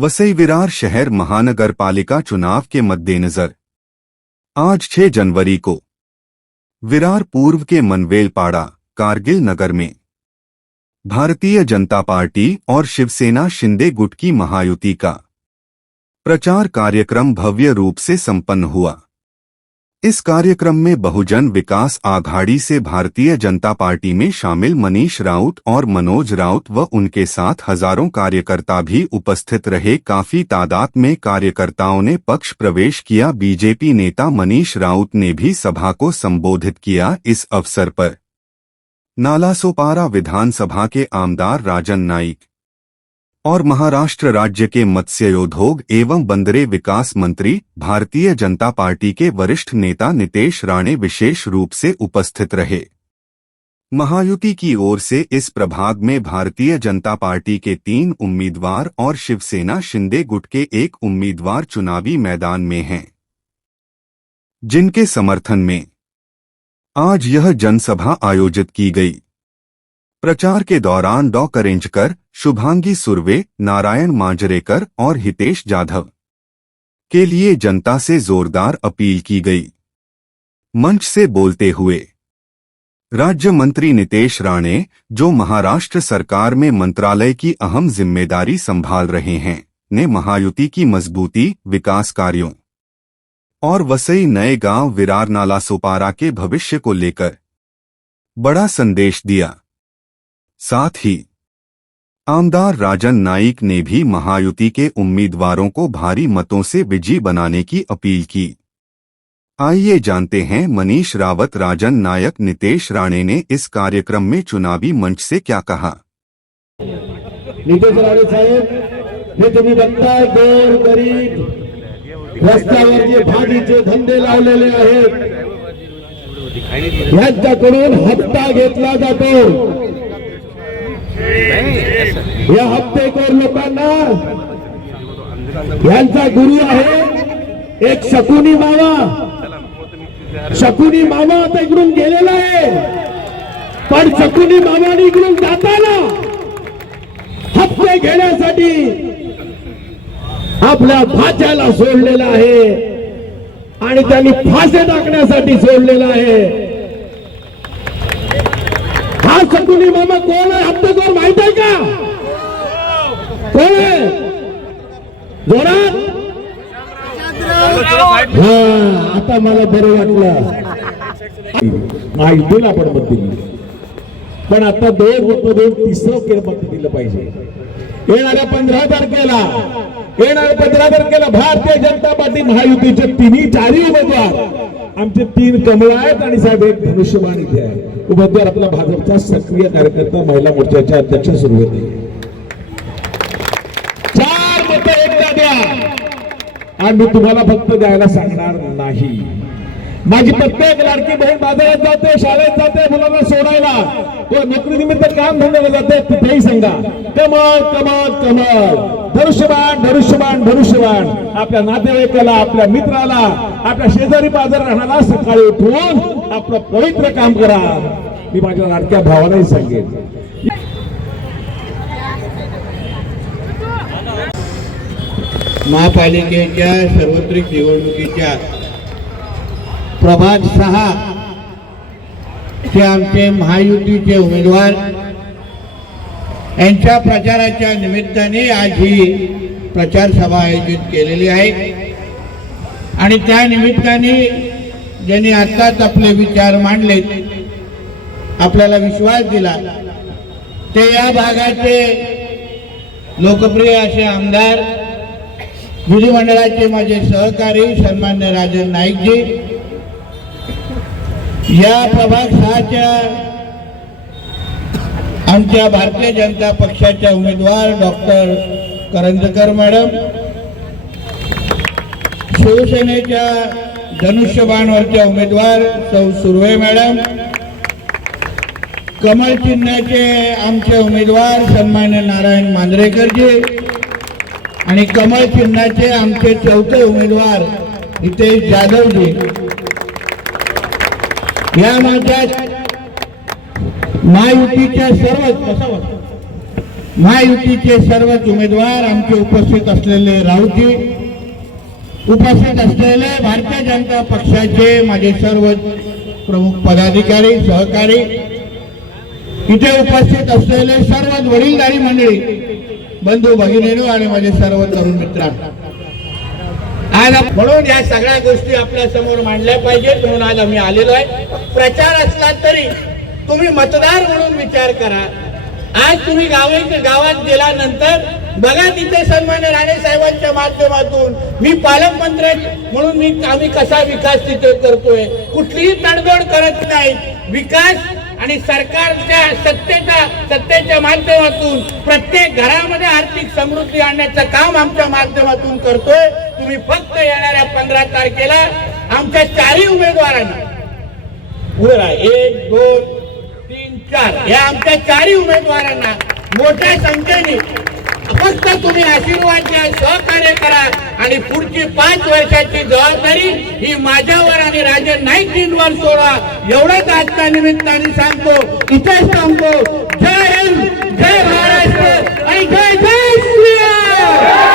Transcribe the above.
वसई विरार शहर महानगरपालिका चुनाव के मद्देनजर आज 6 जनवरी को विरार पूर्व के मनवेलपाड़ा कारगिल नगर में भारतीय जनता पार्टी और शिवसेना शिंदे गुट की महायुति का प्रचार कार्यक्रम भव्य रूप से संपन्न हुआ। इस कार्यक्रम में बहुजन विकास आघाड़ी से भारतीय जनता पार्टी में शामिल मनीष राउत और मनोज राउत व उनके साथ हजारों कार्यकर्ता भी उपस्थित रहे। काफी तादाद में कार्यकर्ताओं ने पक्ष प्रवेश किया। बीजेपी नेता मनीष राउत ने भी सभा को संबोधित किया। इस अवसर पर नालासोपारा विधानसभा के आमदार राजन नाईक और महाराष्ट्र राज्य के मत्स्योद्योग एवं बंदरे विकास मंत्री भारतीय जनता पार्टी के वरिष्ठ नेता नितेश राणे विशेष रूप से उपस्थित रहे। महायुति की ओर से इस प्रभाग में भारतीय जनता पार्टी के 3 उम्मीदवार और शिवसेना शिंदे गुट के 1 उम्मीदवार चुनावी मैदान में हैं, जिनके समर्थन में आज यह जनसभा आयोजित की गई। प्रचार के दौरान डॉ करेंजकर, शुभांगी सुर्वे, नारायण मांजरेकर और हितेश जाधव के लिए जनता से जोरदार अपील की गई। मंच से बोलते हुए राज्य मंत्री नितेश राणे, जो महाराष्ट्र सरकार में मंत्रालय की अहम जिम्मेदारी संभाल रहे हैं, ने महायुति की मजबूती, विकास कार्यों और वसई नए गांव विरार नालासोपारा के भविष्य को लेकर बड़ा संदेश दिया। साथ ही आमदार राजन नाईक ने भी महायुति के उम्मीदवारों को भारी मतों से विजयी बनाने की अपील की। आइए जानते हैं मनीष रावत, राजन नायक, नितेश राणे ने इस कार्यक्रम में चुनावी मंच से क्या कहा। नितेश राणे साहेब, हे तुम्ही बघताय गोर गरीब रस्त्यावर जे भाजीचे धंदे लावलेले आहेत, यांच्याकडून हप्ता घेतला जातो। या हप्तेखोर लोकांना यांचा गुरु आहे एक शकुनी मामा। शकुनी मामा आता इकडून गेलेला आहे, पण शकुनी मामाने इकडून जाताना हप्ते घेण्यासाठी आपल्या भाच्याला सोडलेला आहे आणि त्यांनी फासे टाकण्यासाठी सोडलेला आहे। हा शकुनी मामा कोण आहे? हप्तेखोर माहित आहे का? कोण आहे? जोरात आता मला बरं वाटलं। माहितीला आपण मत दिली, पण आता 2 मत देऊन 3रं मत दिलं पाहिजे। येणाऱ्या 15 तारखेला भारतीय जनता पार्टी महायुतीचे 4 उमेदवार आमचे 3 कमळ आहेत आणि साहेब 1 धनुष्यबाण इथे आहे। उमेदवार आपला भाजपचा सक्रिय कार्यकर्ता महिला मोर्चाच्या अध्यक्ष सुरुवाती 4 मतं एकदा द्या आणि मी तुम्हाला फक्त द्यायला सांगणार नाही। माझी प्रत्येक लाडकी बहीण बाजारात जाते, शाळेत जाते, मुलांना सोडायला किंवा नोकरी निमित्त काम धंद्याला जाते, तिथेही सांगा कमळ कमळ कमळ, धनुष्यबाण धनुष्यबाण धनुष्यबाण। आपल्या नातेवाईकाला, आपल्या मित्राला, आपल्या शेजारी पाजार राहणारा सकाळी उठून आपलं पवित्र काम करा। मी माझ्या लाडक्या भावालाही सांगेन। महापालिकेच्या सार्वत्रिक निवडणुकीच्या प्रभाग 6 चे आमचे महायुतीचे उमेदवार यांच्या प्रचाराच्या निमित्ताने आज ही प्रचार सभा आयोजित केलेली आहे आणि त्या निमित्ताने ज्यांनी आताच आपले विचार मांडले, आपल्याला विश्वास दिला, ते या भागाचे लोकप्रिय असे आमदार, विधिमंडळाचे माझे सहकारी सन्मान्य राजन नाईकजी, या प्रभाग 6च्या आमच्या भारतीय जनता पक्षाच्या उमेदवार डॉक्टर करंजकर मॅडम, शिवसेनेच्या धनुष्यबाणवरच्या उमेदवार सौ सुर्वे मॅडम, कमळ चिन्हाचे आमचे उमेदवार सन्मान्य नारायण मांजरेकरजी आणि कमळ चिन्हाचे आमचे 4थे उमेदवार हितेश जाधवजी, या माझ्या महायुतीच्या सर्व महायुतीचे सर्वच उमेदवार, आमचे उपस्थित असलेले राऊती, उपस्थित असलेले भारतीय जनता पक्षाचे माझे सर्व प्रमुख पदाधिकारी, सहकारी, इथे उपस्थित असलेले सर्व वडीलधारी मंडळी, बंधू भगिनींनो आणि माझे सर्व तरुण मित्रांनो, आज म्हणून या सगळ्या गोष्टी आपल्या समोर मांडल्या पाहिजेत म्हणून आज आम्ही आलेलो आहे. प्रचार असला तरी तुम्ही मतदार म्हणून विचार करा. आज तुम्ही गावात गेल्यानंतर बघा तिथे सन्मान्य राणे साहेबांच्या माध्यमातून मी पालकमंत्री म्हणून आम्ही कसा विकास तिथे करतोय. कुठलीही तडजोड करत नाही. विकास आणि सरकारच्या सत्तेच्या माध्यमातून प्रत्येक घरामध्ये आर्थिक समृद्धी आणण्याचं काम आमच्या माध्यमातून करतोय. तुम्ही फक्त येणाऱ्या 15 तारखेला आमच्या 4 उमेदवारांना पुढे 1, 2, 3, 4 या आमच्या 4 उमेदवारांना मोठ्या संख्येने फक्त तुम्ही आशीर्वाद द्या, सहकार्य करा आणि पुढची 5 वर्षाची जबाबदारी ही माझ्यावर आणि राजन नाईकजींवर सोडा. एवढंच आजच्या निमित्ताने सांगतो. इथेच सांगतो. जय हिंद, जय महाराष्ट्र आणि जय जय श्रीराम.